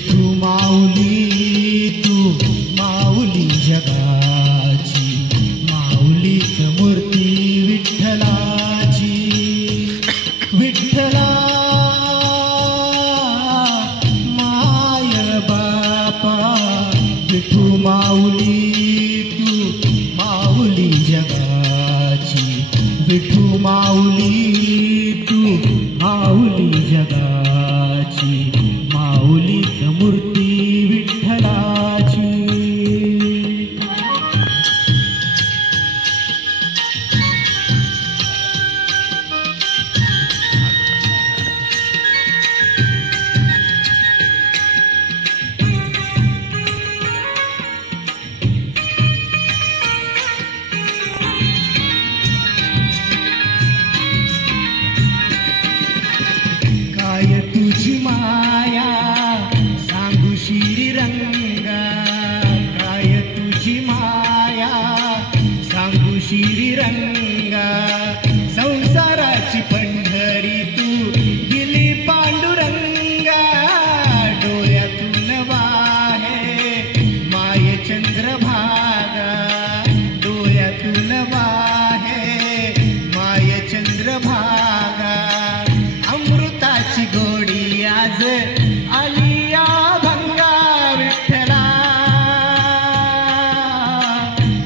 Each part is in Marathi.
विठू माऊली तू माऊली जगाची, माऊलीत मूर्ती विठ्ठलाची. विठ्ठला माय बापा, विठू माऊली तू माऊली जगाची, विठू माऊली तू माऊली जगाची, माऊलीत मूर्ती विठ्ठलाची. काय तुझी माया सांगू श्रीरंगा, काय तुझी माया सांगू श्रीरंगा. संसाराची पंढरी तू गेली पांडुरंगा, डोळ्यातून वाहे माय चंद्रभागा, डोळ्यातून वाहे माय चंद्रभागा. अमृताची गोडी आज आलिया भंगा, विठ्ठला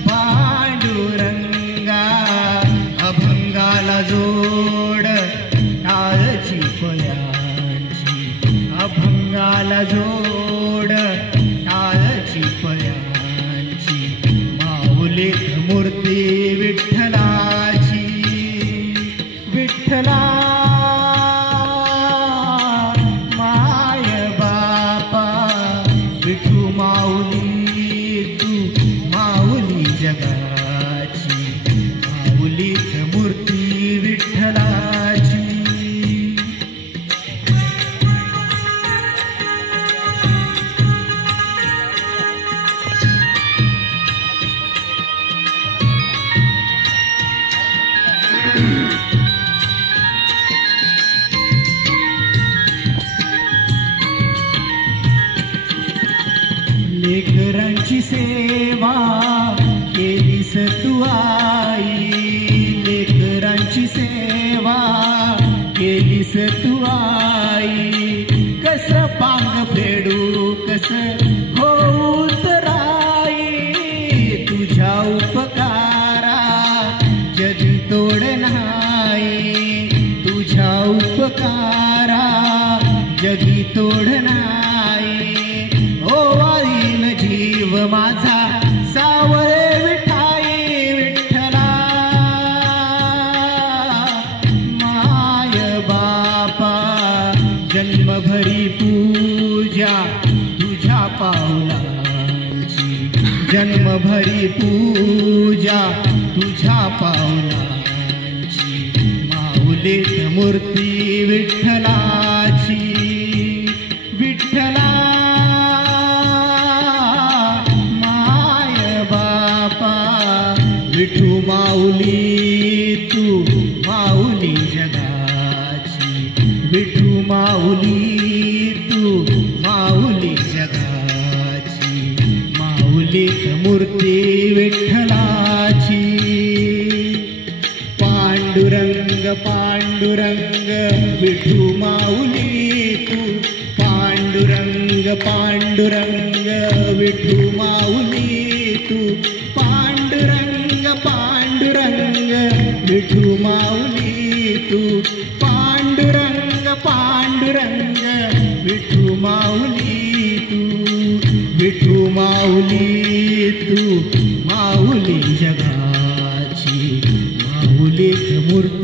पांडुरंगा. अभंगाला जोड टाळची पयांची, अभंगाला जोड टाळची पयांची, माऊलीत मूर्ती विठ्ठलाची. विठ्ठला विठू माऊली तू माऊली जगाची, माऊलीत मूर्ती विठ्ठलाची. लेकरांची सेवा केलीस तू आई, लेकरांची सेवा केलीस तू आई. कस पांग फेडू कस होऊ तराई, तुझ्या उपकारा जग तोड नाही, तुझ्या उपकारा जगी तोड नाही. ओवाळीन जीव माझा सावळे विठाई, विठ्ठला माय बापा. जन्मभरी पूजा तुझ्या पावलांची, जन्मभरी पूजा तुझ्या पावलांची, माऊलीत मूर्ती विठ्ठलाची. विठ्ठला विठू माऊली तू माऊली जगाची, विठू माऊली तू माऊली जगाची, माऊलीत मूर्ती विठ्ठलाची. पांडुरंग पांडुरंग विठू माऊली तू, पांडुरंग पांडुरंग विठू माऊली तू, पांडुरंग पांडुरंग विठू माऊली तू, पांडुरंग पांडुरंग विठू माऊली तू, विठू माऊली तू माऊली जगाची, माऊलीत मूर्ती